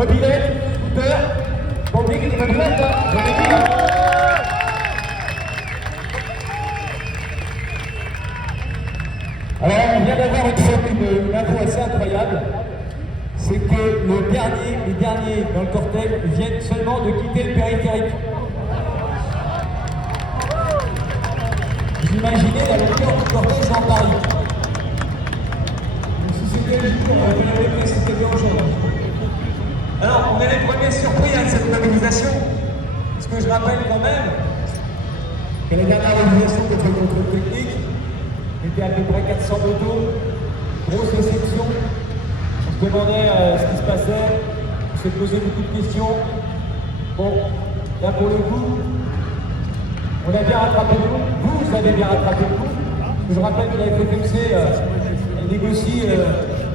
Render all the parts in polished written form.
mobilette, scooter, public et mobilette, je l'ai dit. Alors, on vient d'avoir une info assez incroyable, c'est que les derniers dans le cortège viennent seulement de quitter le périphérique. Vous imaginez la longueur du cortège dans Paris. Si c'était le jour, vous l'avez fait, c'était bien aujourd'hui. Alors, on est les premiers surpris de cette mobilisation, parce que je rappelle quand même que la dernière mobilisation contre le contrôle technique était à peu près 400 motos, grosse réception. On se demandait ce qui se passait, on s'est posé beaucoup de questions. Bon, là pour le coup, on a bien rattrapé le coup, vous avez bien rattrapé le coup. Je rappelle que la FFMC elle négocie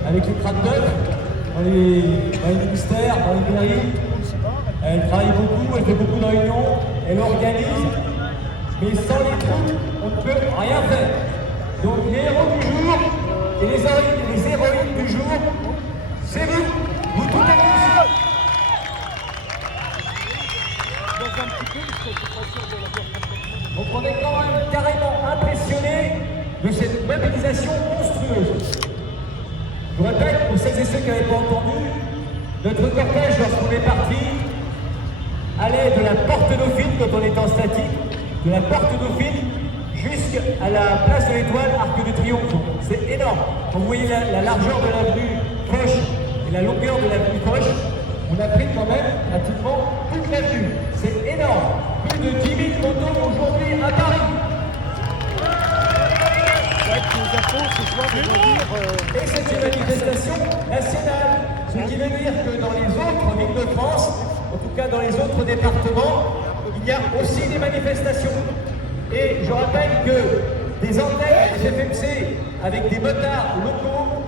avec les tracteurs dans les ministères, dans les mairies. Elle travaille beaucoup, elle fait beaucoup de réunions, elle organise, mais sans les troupes, on ne peut rien faire. Donc les héros du jour et les héroïnes du jour, c'est vous, vous toutes et tous. Donc on est quand même carrément impressionné de cette mobilisation monstrueuse. Je répète, pour celles et ceux qui n'avaient pas entendu, notre cortège, lorsqu'on est parti, allait de la porte Dauphine, quand on était en statique, de la porte Dauphine jusqu'à la place de l'Étoile, Arc de Triomphe. C'est énorme. Quand vous voyez la largeur de l'avenue Foch et la longueur de l'avenue Foch, on a pris quand même pratiquement toute l'avenue. C'est énorme. Plus de 10 000 motos aujourd'hui à Paris. Et c'est une manifestation nationale. Ce qui veut dire que dans les autres villes de France, en tout cas dans les autres départements, il y a aussi des manifestations. Et je rappelle que des antennes des FMC avec des motards locaux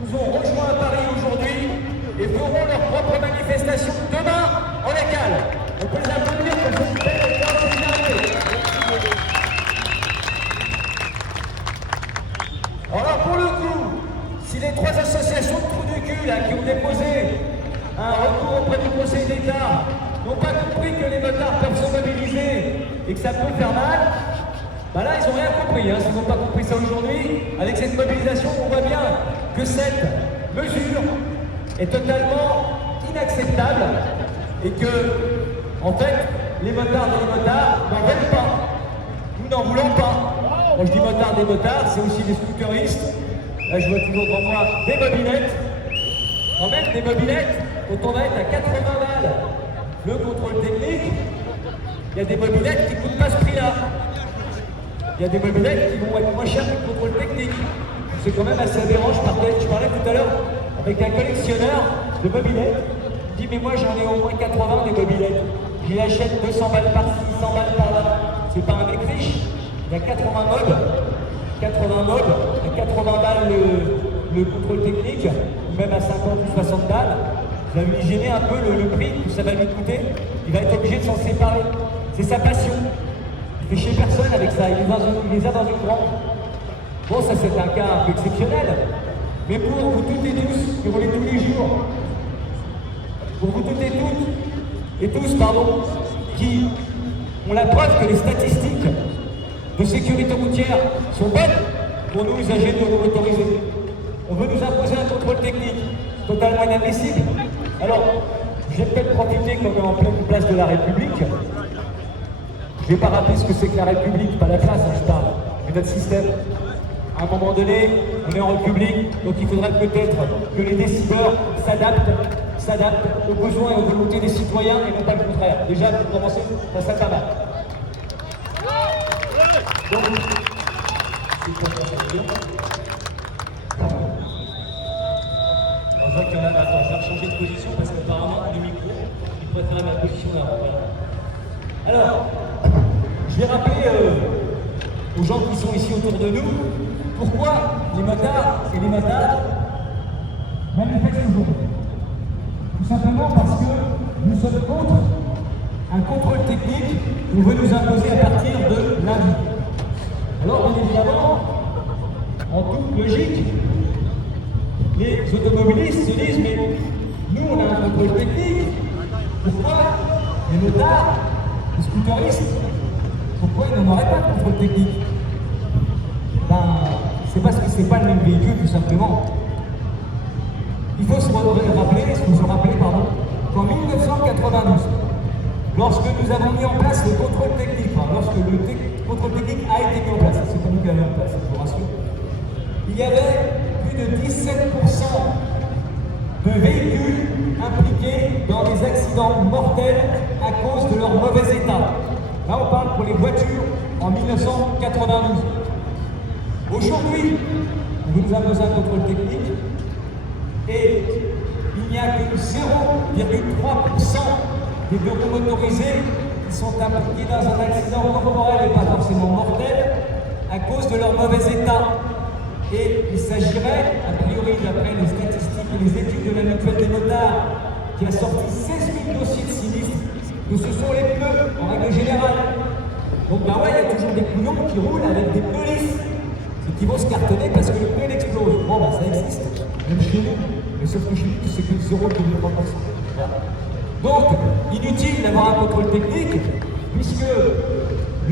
nous ont rejoints à Paris aujourd'hui et feront leur propre manifestation demain en local. On peut les applaudir pour cette belle solidarité. Alors pour le coup, si les trois associations de trous du cul là, qui ont déposé un recours auprès du Conseil d'État n'ont pas compris que les motards peuvent se mobiliser et que ça peut faire mal, bah là ils n'ont rien compris, hein. S'ils n'ont pas compris ça aujourd'hui, avec cette mobilisation on voit bien que cette mesure est totalement inacceptable et que, en fait, les motards et les motards n'en veulent pas. Nous n'en voulons pas. Quand je dis motards des motards, c'est aussi des scooteristes. Là je vois toujours devant moi des mobilettes. Quand même des mobilettes, quand on va être à 80 balles le contrôle technique, il y a des mobilettes qui ne coûtent pas ce prix-là. Il y a des mobilettes qui vont être moins chères que le contrôle technique. C'est quand même assez aberrant. Je parlais tout à l'heure avec un collectionneur de mobilettes. Il dit mais moi j'en ai au moins 80 des mobilettes. J'y achète 200 balles par-ci, 100 balles par-là. C'est pas un mec riche. Il y a 80 mobs. 80 mobs, à 80 balles le contrôle technique, ou même à 50 ou 60 balles. Vous avez imaginé un peu le prix que ça va lui coûter. Il va être obligé de s'en séparer. C'est sa passion. Il fait chez personne avec ça. Il les a dans une grande. Bon, ça c'est un cas un peu exceptionnel. Mais pour vous toutes et tous, qui roulez tous les jours, pour vous toutes et tous, qui ont la preuve que les statistiques de sécurité routière sont bonnes pour nous, usagers de l'eau motorisée. On veut nous imposer un contrôle technique totalement inadmissible. Alors, je vais peut-être profiter qu'on est en pleine place de la République. Je ne vais pas rappeler ce que c'est que la République, pas la classe, hein, je parle, mais notre système. À un moment donné, on est en République, donc il faudrait peut-être que les décideurs s'adaptent aux besoins et aux volontés des citoyens et non pas le contraire. Déjà, pour commencer, ça pas mal. Donc, je vois qu'il y en a, attends, je vais changer de position parce qu'apparemment, le micro, il préfère ma position là. Voilà. Alors, je vais rappeler aux gens qui sont ici autour de nous, pourquoi les motards et les motards manifestent aujourd'hui. Tout simplement parce que nous sommes contre un contrôle technique qu'on veut nous imposer à partir de lundi. Alors, bien évidemment, en toute logique, les automobilistes se disent, mais nous, nous on a un contrôle technique. Pourquoi les motards, les scooteristes, pourquoi ils n'en auraient pas de contrôle technique? Ben, c'est parce que c'est pas le même véhicule tout simplement. Il faut se rappeler qu'en 1992, lorsque nous avons mis en place le contrôle technique, lorsque le contrôle technique a été mis en place, c'est pas nous qui l'avons mis en place, je vous rassure, il y avait plus de 17% de véhicules impliqués dans des accidents mortels à cause de leur mauvais état. Là, on parle pour les voitures en 1992. Aujourd'hui, on nous impose un contrôle technique et il n'y a que 0,3% des bureaux motorisés qui sont impliqués dans un accident corporel et pas forcément mortel à cause de leur mauvais état. Et il s'agirait, a priori d'après les statistiques et les études de la mutuelle des motards, qui a sorti 16 000 dossiers de sinistres, que ce sont les pneus en règle générale. Donc bah ouais, il y a toujours des couillons qui roulent avec des pneus lisses. C'est qu'ils vont se cartonner parce que le pneu explose. Bon bah ça existe, même chez nous, mais sauf que chez nous c'est que 0,3%. Voilà. Donc, inutile d'avoir un contrôle technique, puisque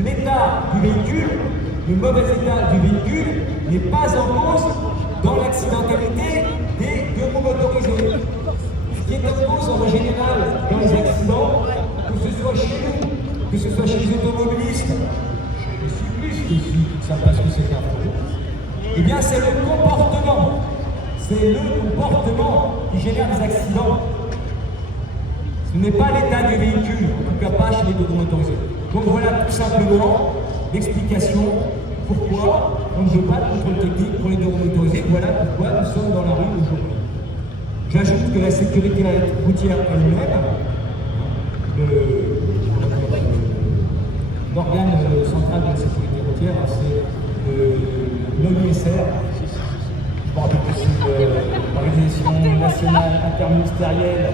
l'état du véhicule, le mauvais état du véhicule, n'est pas en cause dans l'accidentalité des deux roues motorisés. Ce qui est en cause en général dans les accidents, que ce soit chez nous, que ce soit chez les automobilistes, chez les cyclistes aussi, qui ne savent pas ce que c'est qu'un feu, eh bien c'est le comportement. C'est le comportement qui génère des accidents. Ce n'est pas l'état du véhicule, en tout cas pas chez les deux roues motorisés. Donc voilà tout simplement l'explication pourquoi on ne veut pas de contrôle technique pour les deux roues motorisés. Voilà pourquoi nous sommes dans la rue aujourd'hui. J'ajoute que la sécurité routière elle-même, l'organe central de la sécurité routière, c'est l'ONUSR. Je me rappelle que c'est l'Organisation nationale interministérielle,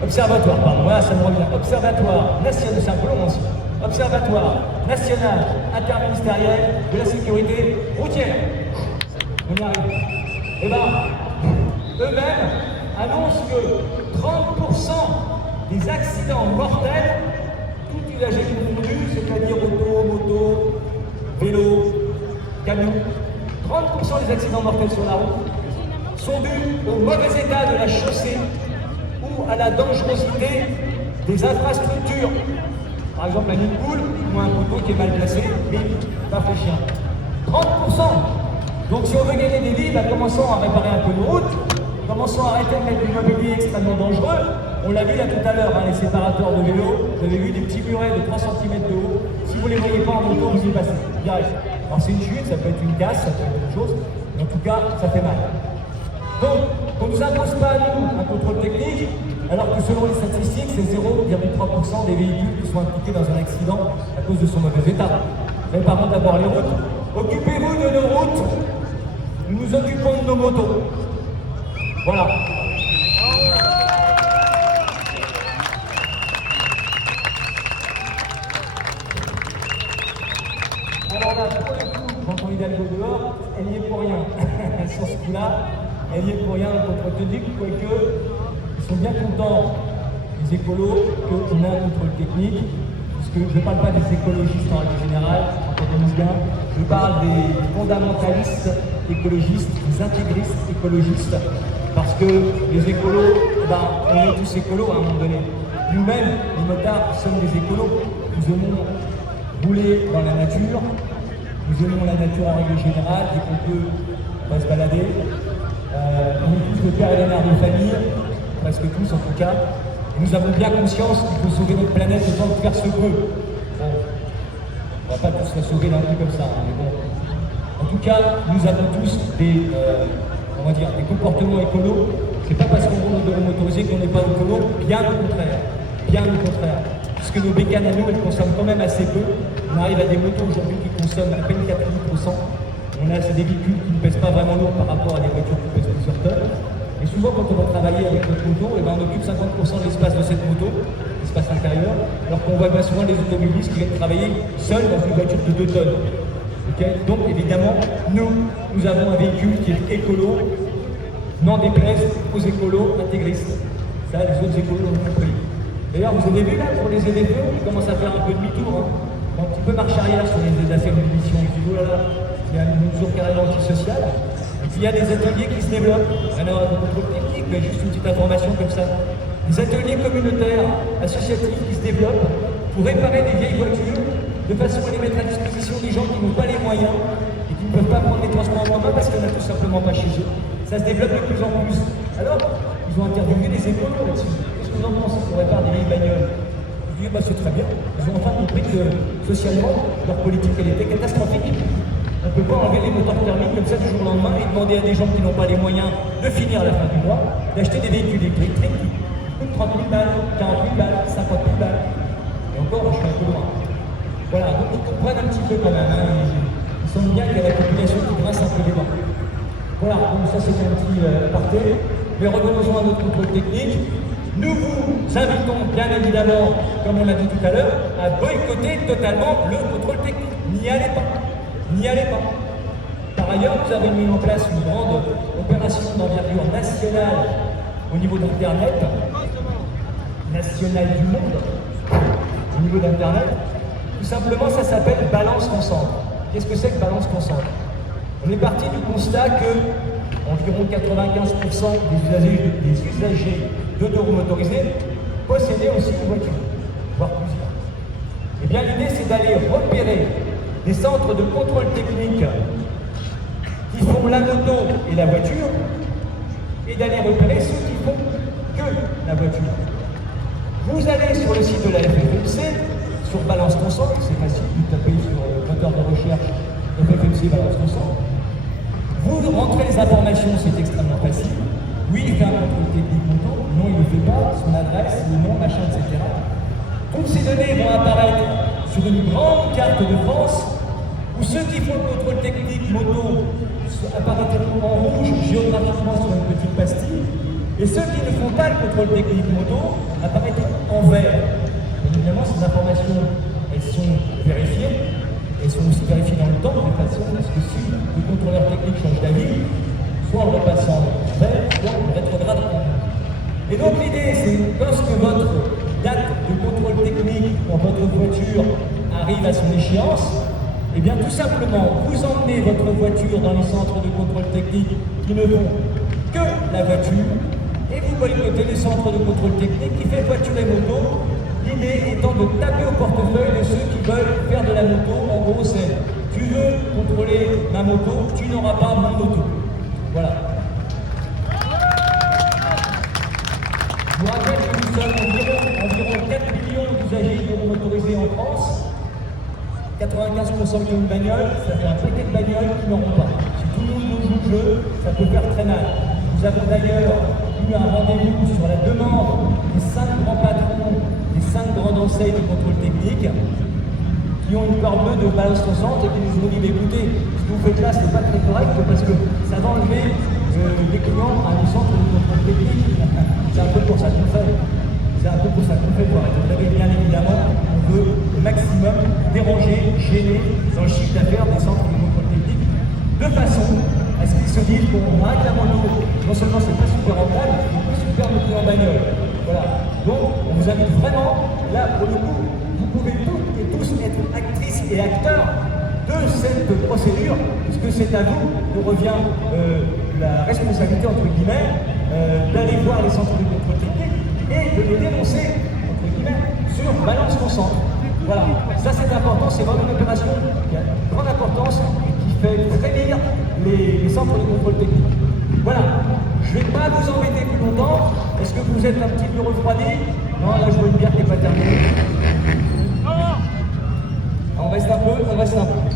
Observatoire, pardon, voilà, ça me revient. Observatoire national, c'est un peu long aussi. Observatoire national interministériel de la sécurité routière. On y arrive. Eh bien, eux-mêmes annoncent que 30% des accidents mortels, tout usagers confondus, c'est-à-dire auto, moto, vélo, camion, 30% des accidents mortels sur la route sont dus au mauvais état de la chaussée ou à la dangerosité des infrastructures. Par exemple, un nid de poule ou un poteau qui est mal placé, bim, pas fait chien. 30%. Donc si on veut gagner des vies, commençons à réparer un peu de route, commençons à arrêter de mettre du mobilier extrêmement dangereux. On l'a vu là tout à l'heure, les séparateurs de vélo, vous avez vu des petits murets de 3 cm de haut. Si vous ne les voyez pas en moto, vous y passez, direct. Alors c'est une chute, ça peut être une casse, ça peut être autre chose, mais en tout cas, ça fait mal. Donc, on ne nous impose pas à nous un contrôle technique, alors que selon les statistiques, c'est 0,3% des véhicules qui sont impliqués dans un accident à cause de son mauvais état. Réparons d'abord les routes. Occupez-vous de nos routes, nous nous occupons de nos motos. Voilà. Alors là, pour le coup, quand on Hidalgo dehors, elle n'y est pour rien. Sur ce coup-là, elle n'y est pour rien contre technique, quoique ils sont bien contents, les écolos, qu'on a un contrôle technique, parce que je ne parle pas des écologistes en règle générale, entendons-nous bien, je parle des fondamentalistes écologistes, des intégristes écologistes, parce que les écolos, on est tous écolos à un moment donné. Nous-mêmes, les motards, sommes des écolos, nous aimons rouler dans la nature, nous aimons la nature en règle générale, dès qu'on peut, on va se balader. On est tous les pères et les mères de famille, presque tous en tout cas. Et nous avons bien conscience qu'il faut sauver notre planète autant que faire se peut. Bon, on ne va pas tous la sauver d'un coup comme ça, mais bon. En tout cas, nous avons tous des comportements écolos. C'est pas parce qu'on roule de motorisé qu'on n'est pas écolo, bien au contraire. Bien au contraire. Puisque nos bécanes à nous, elles consomment quand même assez peu. On arrive à des motos aujourd'hui qui consomment à peine 4 litres au 100. On a des véhicules qui ne pèsent pas vraiment lourd par rapport à des voitures qui pèsent plusieurs tonnes. Et souvent, quand on va travailler avec notre moto, on occupe 50% de l'espace de cette moto, l'espace intérieur, alors qu'on voit bien souvent les automobilistes qui viennent travailler seuls dans une voiture de 2 tonnes. Okay. Donc, évidemment, nous avons un véhicule qui est écolo, n'en déplaise aux écolos intégristes. Ça, les autres écoles ont compris. D'ailleurs, vous avez vu là, pour les ZFE, ils commencent à faire un peu demi-tour. Hein. Un petit peu marche arrière sur les affaires de munitions. Ils disent, oh là là, il y a une mesure carrément antisociale. Et puis il y a des ateliers qui se développent. Alors, de contrôle technique, mais juste une petite information comme ça. Des ateliers communautaires, associatifs qui se développent pour réparer des vieilles voitures de façon à les mettre à disposition des gens qui n'ont pas les moyens et qui ne peuvent pas prendre les transports en commun parce qu'il n'y en a tout simplement pas chez eux. Ça se développe de plus en plus. Alors, ils ont interviewé des écoles là-dessus. Qu'est-ce que vous en pensez qu'on répare des vieilles bagnoles? Je dis, bah, c'est très bien. Ils ont enfin compris que socialement, leur politique, elle était catastrophique. On ne peut pas enlever les moteurs thermiques comme ça du jour au lendemain et demander à des gens qui n'ont pas les moyens de finir à la fin du mois d'acheter des véhicules électriques qui coûtent 30 000 balles, 40 000 balles, 50 000 balles. Et encore, je suis un peu loin. Voilà, donc ils comprennent un petit peu quand même. Hein. Ils sentent bien qu'il y a la population qui grince un peu des dents. Voilà, donc ça c'est un petit aparté. Mais revenons à notre contrôle technique. Nous vous invitons bien évidemment, comme on l'a dit tout à l'heure, à boycotter totalement le contrôle technique. N'y allez pas. N'y allez pas. Par ailleurs, nous avons mis en place une grande opération d'envergure nationale au niveau d'Internet, nationale du monde, au niveau d'Internet. Tout simplement, ça s'appelle Balance Concentre. Qu'est-ce que c'est que Balance Concentre? On est parti du constat que environ 95% des usagers d'autoroutes motorisées possédaient aussi une voiture, voire plusieurs. Eh bien, l'idée, c'est d'aller repérer des centres de contrôle technique qui font la moto et la voiture, et d'aller repérer ceux qui font que la voiture. Vous allez sur le site de la FFMC, sur Balance Concentre, c'est facile, vous tapez sur le moteur de recherche FFMC Balance Concentre. Vous rentrez les informations, c'est extrêmement facile. Oui, il fait un contrôle technique moto, non, il ne le fait pas, son adresse, le nom, machin, etc. Toutes ces données vont apparaître sur une grande carte de France où ceux qui font le contrôle technique moto apparaîtront en rouge géographiquement sur une petite pastille, et ceux qui ne font pas le contrôle technique moto apparaîtront en vert. Évidemment, ces informations, elles sont vérifiées, elles sont aussi vérifiées dans le temps, de façon à ce que si le contrôleur technique change d'avis, soit en repassant en vert, soit en rétrograde en rouge. Et donc l'idée, c'est lorsque votre date de contrôle technique pour votre voiture arrive à son échéance, et bien tout simplement, vous emmenez votre voiture dans les centres de contrôle technique qui ne font que la voiture, et vous boycottez les centres de contrôle technique qui fait voiture et moto. L'idée étant de taper au portefeuille de ceux qui veulent faire de la moto. En gros, c'est tu veux contrôler ma moto, tu n'auras pas mon moto. Voilà. Je vous rappelle que nous sommes environ 4 millions d'usagers motorisés en France. 95% qui ont une bagnole, ça fait un paquet de bagnoles qui n'auront pas. Si tout le monde joue le jeu, ça peut faire très mal. Nous avons d'ailleurs eu un rendez-vous sur la demande des 5 grands patrons, des 5 grandes enseignes de contrôle technique, qui ont une peur bleue de Balance Concentre et qui nous ont dit, mais écoutez, ce que vous faites là, c'est pas très correct parce que ça va enlever des clients à nos centres de contrôle technique. C'est un peu pour ça qu'on fait. C'est un peu pour ça qu'on fait pour arrêter. Vous avez bien évidemment, on veut au maximum déranger, gêner dans le chiffre d'affaires des centres de contrôle technique, de façon à ce qu'ils se disent, bon, on arrête la moto, non seulement c'est pas super rentable, mais pas super moto en bagnole. Voilà. Donc, on vous invite vraiment, là, pour le coup, vous pouvez toutes et tous être actrices et acteurs de cette procédure, puisque c'est à vous que revient la responsabilité, entre guillemets, d'aller voir les centres de contrôle technique et de les dénoncer, entre guillemets, sur Balance Concentre. Voilà, ça c'est important, c'est vraiment une opération qui a une grande importance et qui fait frémir les centres de contrôle technique. Voilà, je ne vais pas vous embêter plus longtemps. Est-ce que vous êtes un petit peu refroidi? Non, là je vois une bière qui n'est pas terminée. On reste un peu, on reste un peu.